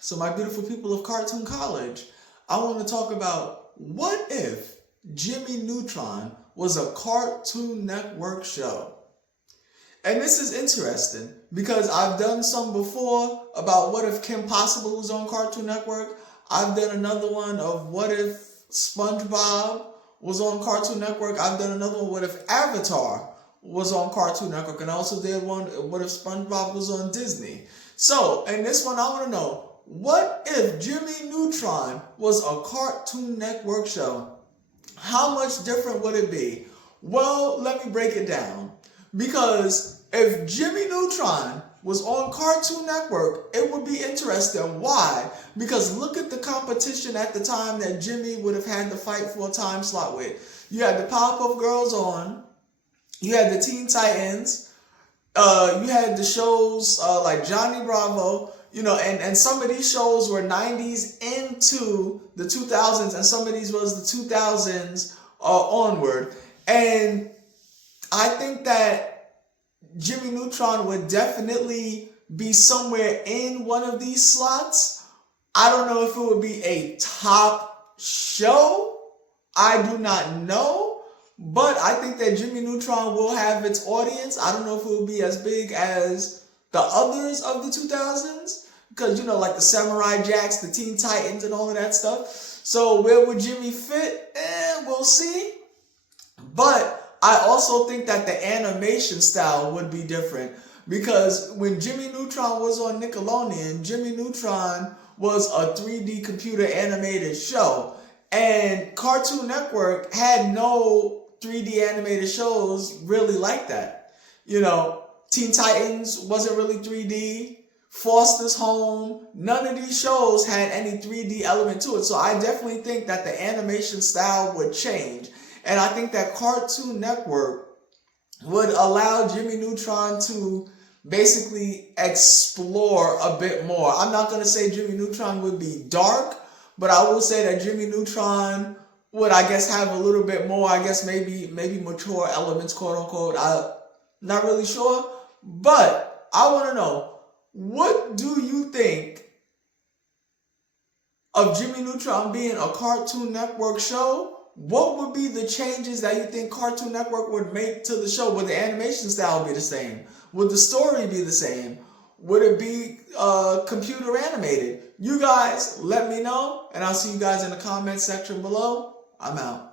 So my beautiful people of Cartoon College, I want to talk about what if Jimmy Neutron was a Cartoon Network show? And this is interesting because I've done some before about what if Kim Possible was on Cartoon Network. I've done another one of what if SpongeBob was on Cartoon Network. I've done another one, what if Avatar was on Cartoon Network. And I also did one, what if SpongeBob was on Disney. So, in this one, I want to know, what if Jimmy Neutron was a Cartoon Network show? How much different would it be? Well, let me break it down. Because if Jimmy Neutron was on Cartoon Network, it would be interesting. Why? Because look at the competition at the time that Jimmy would have had to fight for a time slot with. You had the Powerpuff Girls on, you had the Teen Titans, you had the shows like Johnny Bravo, and some of these shows were 90s into the 2000s, and some of these was the 2000s onward. And I think that Jimmy Neutron would definitely be somewhere in one of these slots. I don't know if it would be a top show. I do not know. But I think that Jimmy Neutron will have its audience. I don't know if it will be as big as the others of the 2000s. Because, like the Samurai Jacks, the Teen Titans, and all of that stuff. So where would Jimmy fit? We'll see. But I also think that the animation style would be different. Because when Jimmy Neutron was on Nickelodeon, Jimmy Neutron was a 3D computer animated show. And Cartoon Network had no 3D animated shows really like that. Teen Titans wasn't really 3D. Foster's Home, none of these shows had any 3D element to it. So I definitely think that the animation style would change. And I think that Cartoon Network would allow Jimmy Neutron to basically explore a bit more. I'm not going to say Jimmy Neutron would be dark, but I will say that Jimmy Neutron would, I guess, have a little bit more, I guess, maybe mature elements, quote unquote. I'm not really sure. But I want to know, what do you think of Jimmy Neutron being a Cartoon Network show? What would be the changes that you think Cartoon Network would make to the show? Would the animation style be the same? Would the story be the same? Would it be computer animated? You guys let me know, and I'll see you guys in the comment section below. I'm out.